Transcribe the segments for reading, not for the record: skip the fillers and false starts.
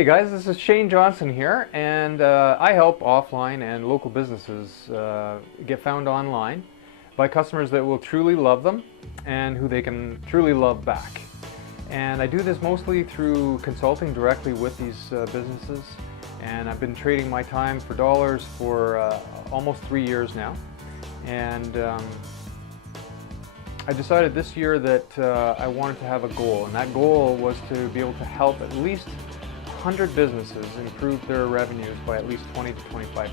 Hey guys, this is Shane Johnson here, and I help offline and local businesses get found online by customers that will truly love them and who they can truly love back. And I do this mostly through consulting directly with these businesses, and I've been trading my time for dollars for almost 3 years now. And I decided this year that I wanted to have a goal, and that goal was to be able to help at least 100 businesses improve their revenues by at least 20 to 25%.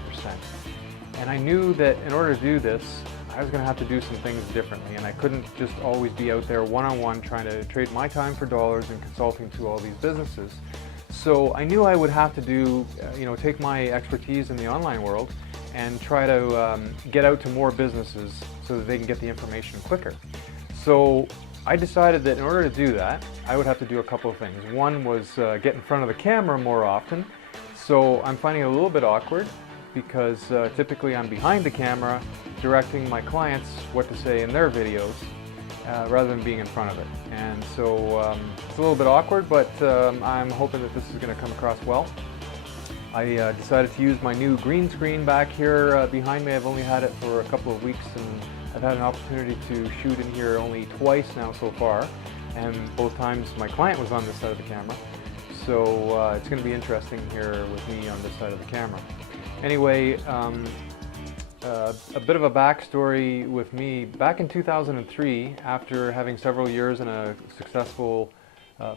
And I knew that in order to do this, I was going to have to do some things differently, and I couldn't just always be out there one-on-one trying to trade my time for dollars and consulting to all these businesses. So I knew I would have to do, take my expertise in the online world and try to get out to more businesses so that they can get the information quicker. So I decided that in order to do that, I would have to do a couple of things. One was get in front of the camera more often. So I'm finding it a little bit awkward because typically I'm behind the camera directing my clients what to say in their videos rather than being in front of it. And so it's a little bit awkward, but I'm hoping that this is going to come across well. I decided to use my new green screen back here behind me. I've only had it for a couple of weeks, and I've had an opportunity to shoot in here only twice now so far, and both times my client was on this side of the camera. So it's going to be interesting here with me on this side of the camera. Anyway, a bit of a backstory with me. Back in 2003, after having several years in a successful,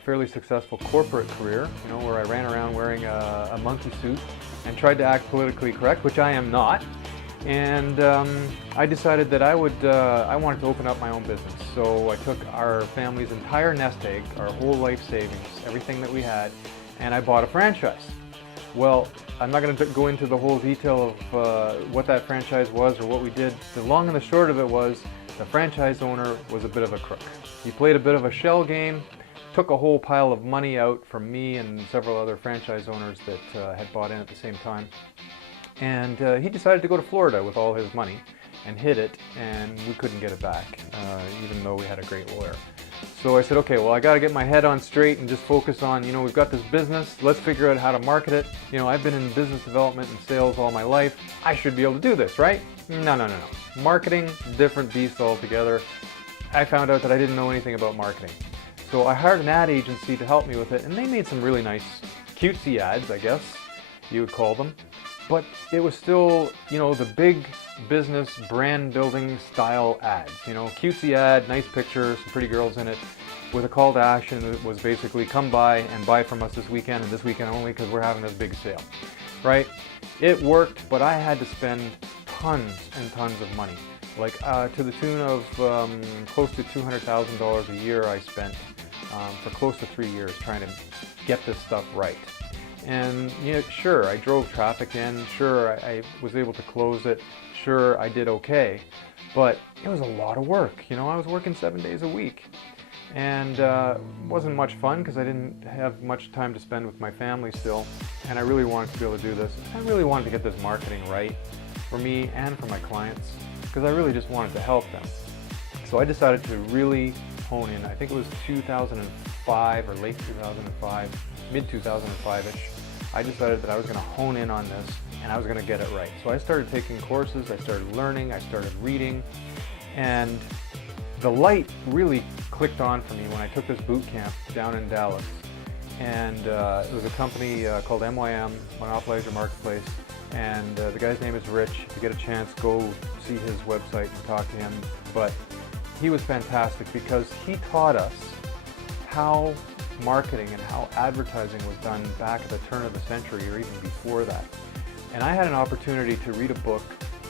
fairly successful corporate career, where I ran around wearing a monkey suit and tried to act politically correct, which I am not. And I decided that I wanted to open up my own business. So I took our family's entire nest egg, our whole life savings, everything that we had, and I bought a franchise. Well, I'm not going to go into the whole detail of what that franchise was or what we did. The long and the short of it was the franchise owner was a bit of a crook. He played a bit of a shell game, took a whole pile of money out from me and several other franchise owners that had bought in at the same time. And he decided to go to Florida with all his money and hid it, and we couldn't get it back, even though we had a great lawyer. So I said, okay, well, I got to get my head on straight and just focus on, we've got this business, let's figure out how to market it. I've been in business development and sales all my life. I should be able to do this, right? No. Marketing, different beast altogether. I found out that I didn't know anything about marketing. So I hired an ad agency to help me with it, and they made some really nice, cutesy ads, I guess you would call them. But it was still, the big business brand building style ads. Cutesy ad, nice picture, some pretty girls in it, with a call to action that was basically come by and buy from us this weekend and this weekend only because we're having this big sale, right? It worked, but I had to spend tons and tons of money. Like to the tune of close to $200,000 a year I spent for close to 3 years trying to get this stuff right. And sure, I drove traffic in, sure, I was able to close it, sure, I did okay, but it was a lot of work. I was working 7 days a week, and it wasn't much fun because I didn't have much time to spend with my family still, and I really wanted to be able to do this. I really wanted to get this marketing right for me and for my clients because I really just wanted to help them. So I decided to really hone in. I think it was 2005 or late 2005, mid 2005-ish. I decided that I was going to hone in on this and I was going to get it right. So I started taking courses, I started learning, I started reading, and the light really clicked on for me when I took this boot camp down in Dallas. And it was a company called MYM, Monopolize Your Marketplace, and the guy's name is Rich. If you get a chance, go see his website and talk to him. But he was fantastic because he taught us how marketing and how advertising was done back at the turn of the century or even before that. And I had an opportunity to read a book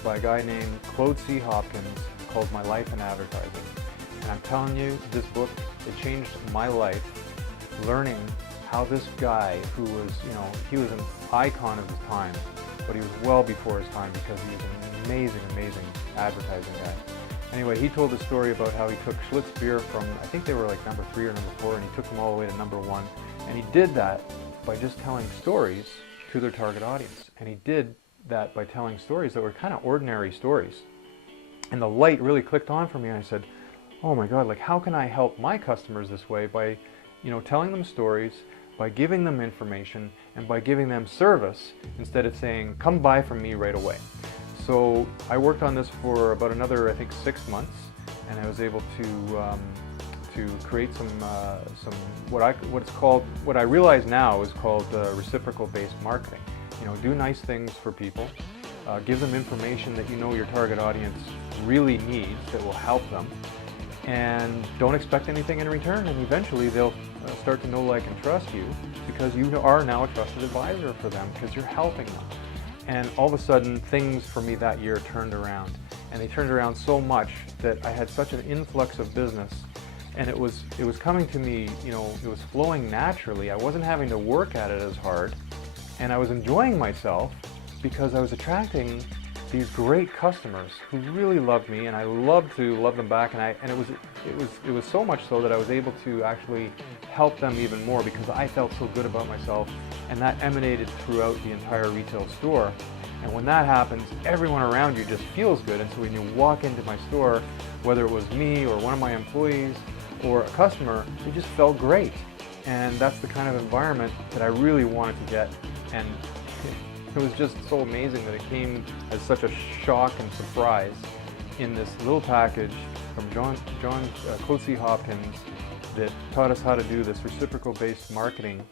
by a guy named Claude C. Hopkins called My Life in Advertising. And I'm telling you, this book, it changed my life, learning how this guy who was, he was an icon of his time, but he was well before his time because he was an amazing, amazing advertising guy. Anyway, he told the story about how he took Schlitz beer from, I think they were like number 3 or number 4, and he took them all the way to number 1. And he did that by just telling stories to their target audience. And he did that by telling stories that were kind of ordinary stories. And the light really clicked on for me, and I said, oh my God, like how can I help my customers this way by, telling them stories, by giving them information and by giving them service instead of saying, come buy from me right away. So I worked on this for about another, I think, 6 months, and I was able to create some what I realize now is called reciprocal-based marketing. You know, do nice things for people, give them information that you know your target audience really needs that will help them, and don't expect anything in return, and eventually they'll start to know, like, and trust you because you are now a trusted advisor for them because you're helping them. And all of a sudden, things for me that year turned around, and they turned around so much that I had such an influx of business, and it was coming to me, you know, it was flowing naturally. I wasn't having to work at it as hard, and I was enjoying myself because I was attracting these great customers who really loved me, and I loved to love them back, and it was so much so that I was able to actually help them even more because I felt so good about myself, and that emanated throughout the entire retail store. And when that happens, everyone around you just feels good, and so when you walk into my store, whether it was me or one of my employees or a customer, it just felt great. And that's the kind of environment that I really wanted to get, and it was just so amazing that it came as such a shock and surprise in this little package from John Coetzee Hopkins that taught us how to do this reciprocal-based marketing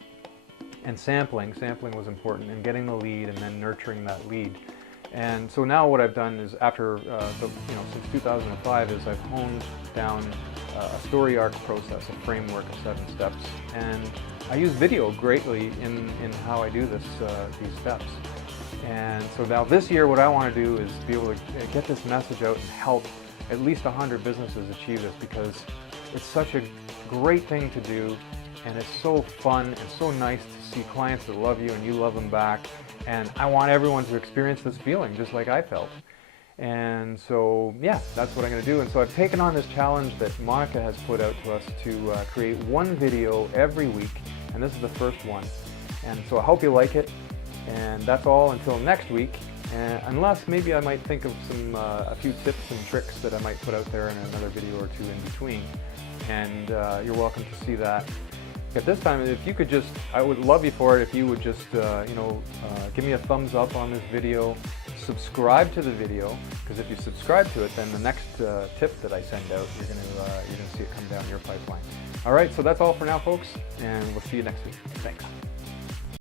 and sampling. Sampling was important, and getting the lead and then nurturing that lead. And so now what I've done is, after since 2005, is I've honed down a story arc process, a framework of 7 steps, and I use video greatly in how I do this, these steps. And so now this year, what I want to do is be able to get this message out and help at least 100 businesses achieve this, because it's such a great thing to do, and it's so fun and so nice to see clients that love you and you love them back. And I want everyone to experience this feeling just like I felt. And so, yeah, that's what I'm going to do. And so I've taken on this challenge that Monica has put out to us to create 1 video every week, and this is the first one. And so I hope you like it. And that's all until next week. Unless maybe I might think of a few tips and tricks that I might put out there in another video or 2 in between. And you're welcome to see that. At this time, if you could just, I would love you for it if you would just, give me a thumbs up on this video, subscribe to the video, because if you subscribe to it, then the next tip that I send out, you're gonna see it come down your pipeline. All right, so that's all for now, folks, and we'll see you next week. Thanks.